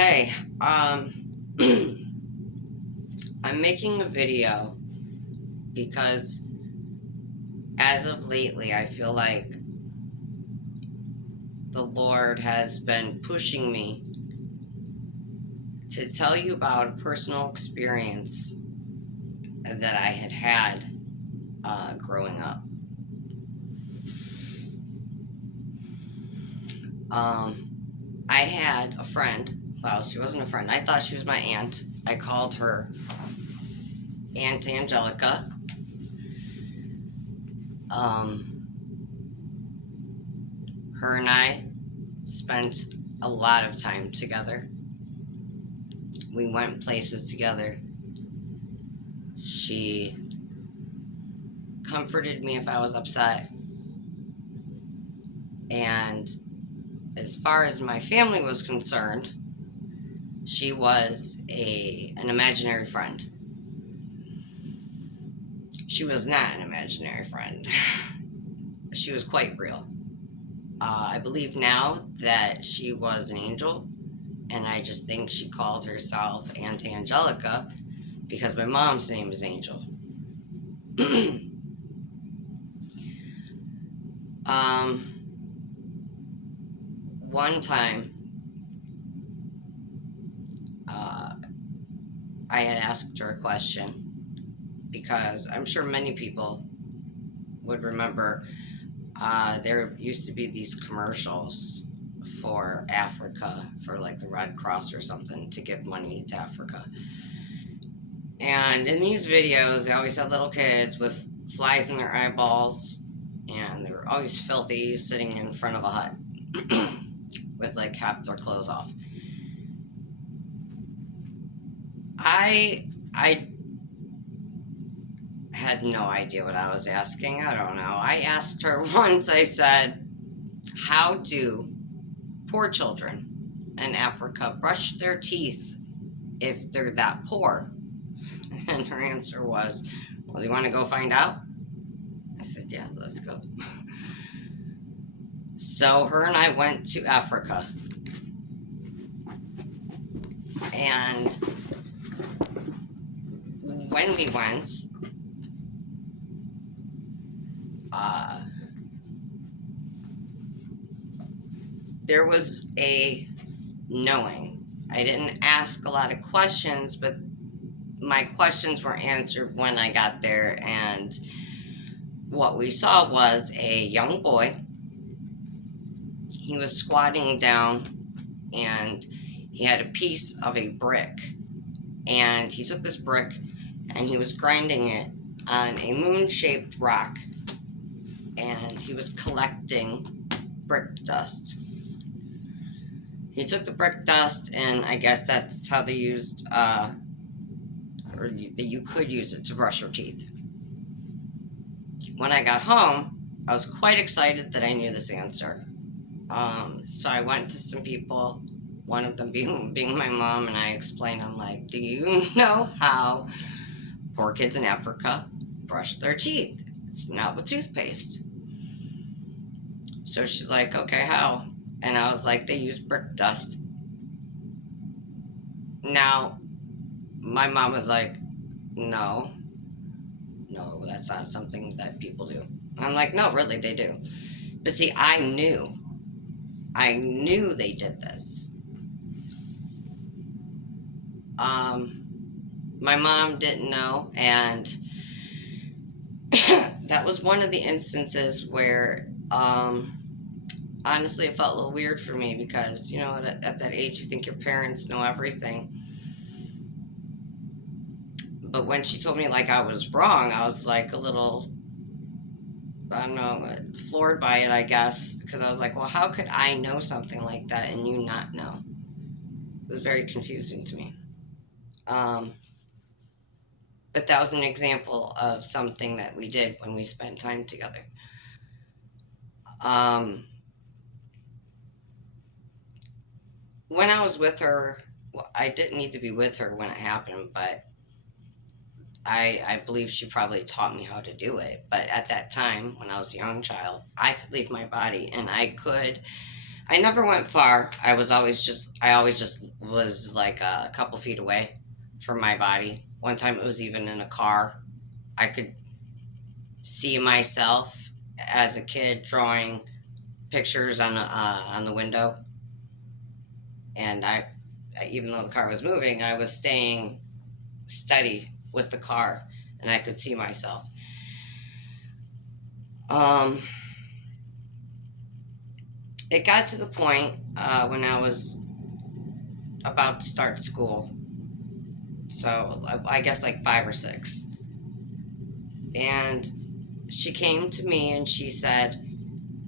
Hey, I'm making a video because as of lately, I feel like the Lord has been pushing me to tell you about a personal experience that I had growing up. I had a friend. Well, she wasn't a friend. I thought she was my aunt. I called her Aunt Angelica. Her and I spent a lot of time together. We went places together. She comforted me if I was upset. And as far as my family was concerned, she was an imaginary friend. She was not an imaginary friend. She was quite real. I believe now that she was an angel, and I just think she called herself Aunt Angelica because my mom's name is Angel. One time, I had asked her a question because I'm sure many people would remember there used to be these commercials for Africa, for like the Red Cross or something, to give money to Africa. And in these videos, they always had little kids with flies in their eyeballs, and they were always filthy, sitting in front of a hut with like half their clothes off. I had no idea what I was asking. I don't know. I asked her once, I said, how do poor children in Africa brush their teeth if they're that poor? And her answer was, well, do you want to go find out? I said, yeah, let's go. So her and I went to Africa. And when we went, there was a knowing. I didn't ask a lot of questions, but my questions were answered when I got there. And what we saw was a young boy. He was squatting down, and he had a piece of a brick. And he took this brick and he was grinding it on a moon-shaped rock. And he was collecting brick dust. He took the brick dust, and I guess that's how they used, or you could use it to brush your teeth. When I got home, I was quite excited that I knew this answer. So I went to some people, one of them being my mom, and I explained, I'm like, do you know how poor kids in Africa brush their teeth? It's not with toothpaste. So she's like, okay, how? And I was like, they use brick dust. Now, my mom was like, no, that's not something that people do. I'm like, no, really, they do. But see, I knew they did this. My mom didn't know, and that was one of the instances where, honestly, it felt a little weird for me because, at that age, you think your parents know everything. But when she told me, like, I was wrong, I was, like, a little, I don't know, floored by it, I guess. Because I was like, well, how could I know something like that and you not know? It was very confusing to me. But that was an example of something that we did when we spent time together. When I was with her, well, I didn't need to be with her when it happened, but I believe she probably taught me how to do it. But at that time, when I was a young child, I could leave my body, and I I never went far. I always just was like a couple feet away from my body. One time it was even in a car. I could see myself as a kid drawing pictures on the window, and even though the car was moving, I was staying steady with the car, and I could see myself. Um, it got to the point when I was about to start school, so I guess like 5 or 6, and she came to me and she said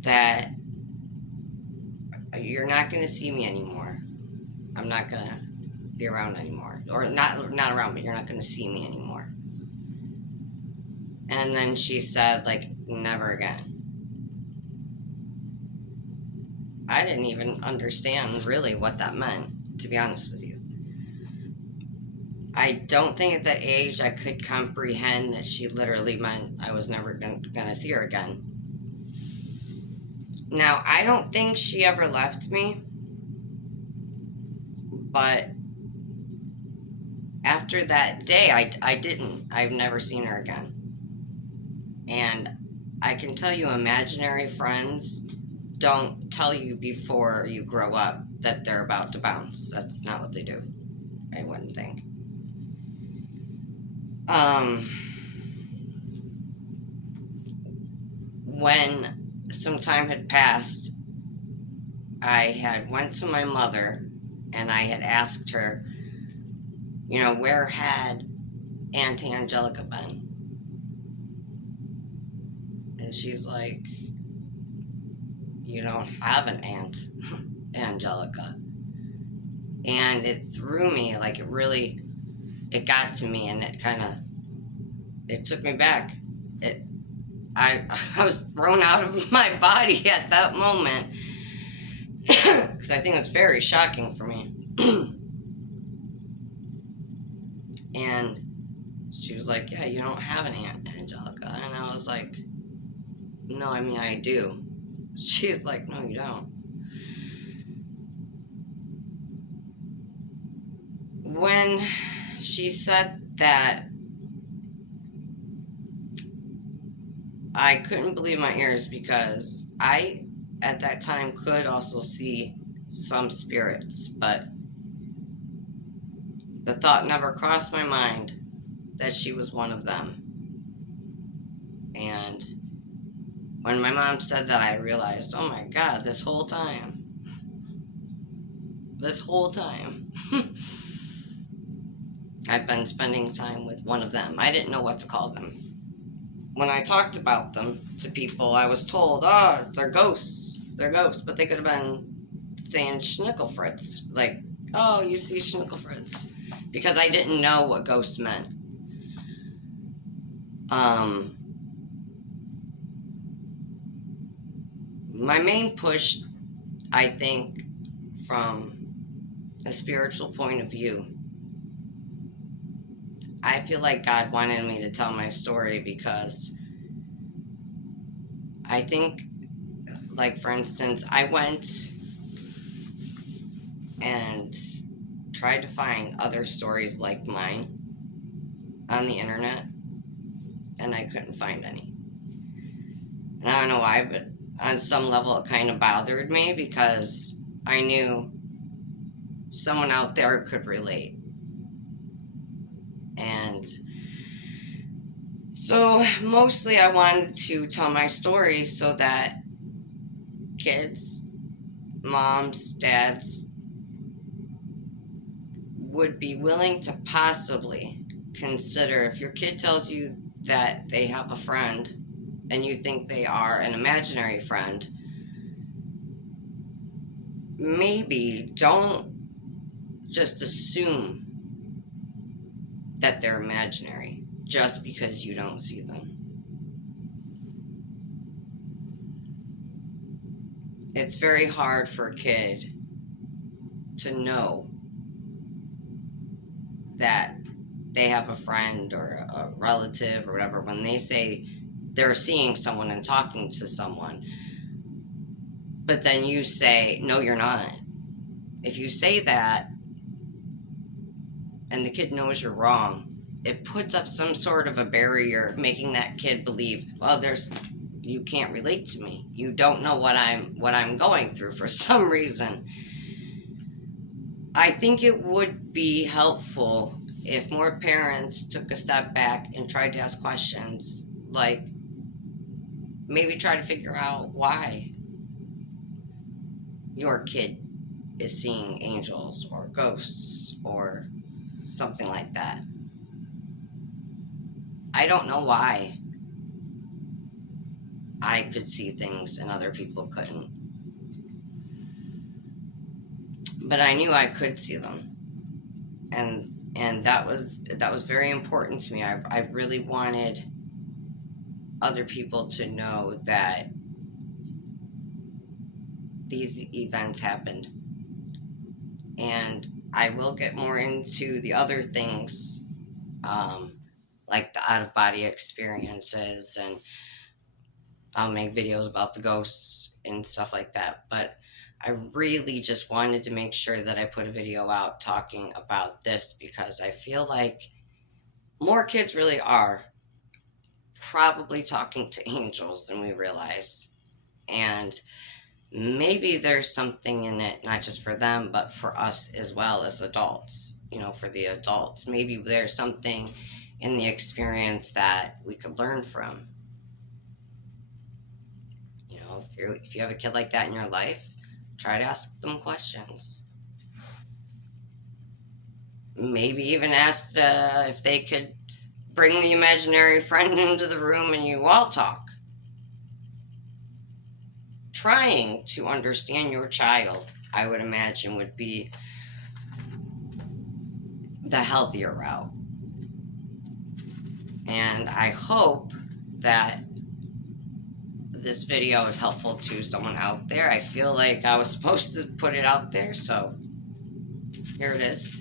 that you're not going to see me anymore. I'm not going to be around anymore, or not around, but you're not going to see me anymore. And then she said, like, never again. I didn't even understand really what that meant, to be honest with you. I don't think at that age I could comprehend that she literally meant I was never gonna see her again. Now, I don't think she ever left me, but after that day, I didn't. I've never seen her again. And I can tell you, imaginary friends don't tell you before you grow up that they're about to bounce. That's not what they do, I wouldn't think. When some time had passed, I had went to my mother and I had asked her, where had Auntie Angelica been? And she's like, you don't have an Aunt Angelica. And it threw me, like it got to me, and it took me back. I was thrown out of my body at that moment, because I think it's very shocking for me. And she was like, yeah, you don't have an Aunt Angelica. And I was like, no, I mean, I do. She's like, no, you don't. When she said that, I couldn't believe my ears, because I, at that time, could also see some spirits, but the thought never crossed my mind that she was one of them. And when my mom said that, I realized, oh my God, this whole time, I've been spending time with one of them. I didn't know what to call them. When I talked about them to people, I was told, oh, they're ghosts. They're ghosts. But they could have been saying Schnickelfritz. Like, oh, you see Schnickelfritz. Because I didn't know what ghosts meant. My main push, I think, from a spiritual point of view, I feel like God wanted me to tell my story, because I think, like, for instance, I went and tried to find other stories like mine on the internet, and I couldn't find any. And I don't know why, but on some level it kind of bothered me, because I knew someone out there could relate. And so mostly I wanted to tell my story so that kids, moms, dads would be willing to possibly consider, if your kid tells you that they have a friend and you think they are an imaginary friend, maybe don't just assume that they're imaginary just because you don't see them. It's very hard for a kid to know that they have a friend or a relative or whatever when they say they're seeing someone and talking to someone. But then you say, no, you're not. If you say that and the kid knows you're wrong, it puts up some sort of a barrier, making that kid believe, well, you can't relate to me. You don't know what I'm going through for some reason. I think it would be helpful if more parents took a step back and tried to ask questions, like maybe try to figure out why your kid is seeing angels or ghosts or something like that. I don't know why I could see things and other people couldn't. But I knew I could see them. And that was very important to me. I really wanted other people to know that these events happened. And I will get more into the other things, like the out-of-body experiences, and I'll make videos about the ghosts and stuff like that. But I really just wanted to make sure that I put a video out talking about this, because I feel like more kids really are probably talking to angels than we realize. And maybe there's something in it, not just for them, but for us as well as adults. For the adults, maybe there's something in the experience that we could learn from. If you have a kid like that in your life, try to ask them questions. Maybe even ask if they could bring the imaginary friend into the room and you all talk. Trying to understand your child, I would imagine, would be the healthier route. And I hope that this video is helpful to someone out there. I feel like I was supposed to put it out there, so here it is.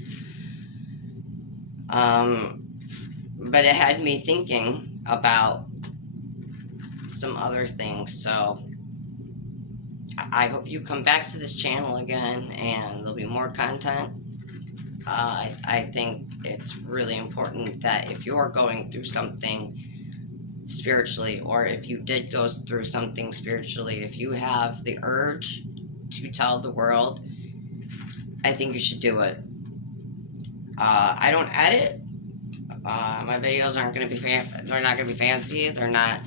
But it had me thinking about some other things, so I hope you come back to this channel again, and there'll be more content. I think it's really important that if you're going through something spiritually, or if you did go through something spiritually, if you have the urge to tell the world, I think you should do it. I don't edit. My videos aren't going to be they're not going to be fancy. They're not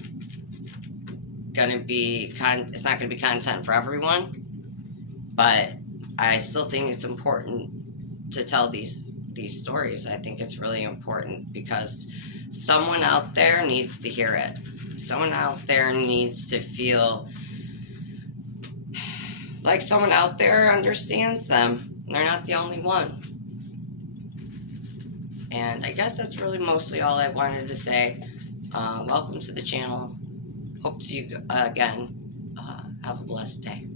going to be it's not going to be content for everyone, but I still think it's important to tell these stories. I think it's really important because someone out there needs to hear it. Someone out there needs to feel like someone out there understands them. They're not the only one. And I guess that's really mostly all I wanted to say. Welcome to the channel. Hope to see you again. Have a blessed day.